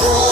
Oh.